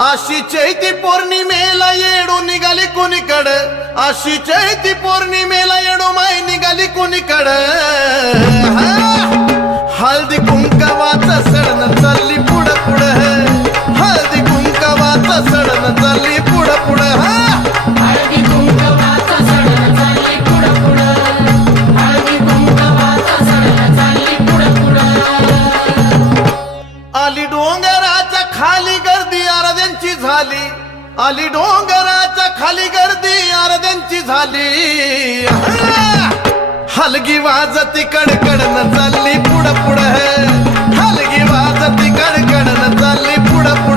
आशी चैती पौर्णिमेला येडू निघाली कुणीकड, आशी चैती पौर्णिमेला येडू माय निघाली कुणीकड. हळदी कुंकवाचं सडण चालली पुढं पुढं, हळदी कुंकवाचं सडण चालली पुढं पुढं. हळदी कुंकवाचं सडण चालली पुढं पुढं, हळदी कुंकवाचं सडण चालली पुढं पुढं. आली डोंगराच्या खाली गर्दी आरत्यांची झाली, आली डोंगराच्या खाली गर्दी आरत्यांची झाली. हलगी वाजती कडकडन चालली पुढं पुढं, हलगी वाजती कडकडन चालली पुढं पुढं.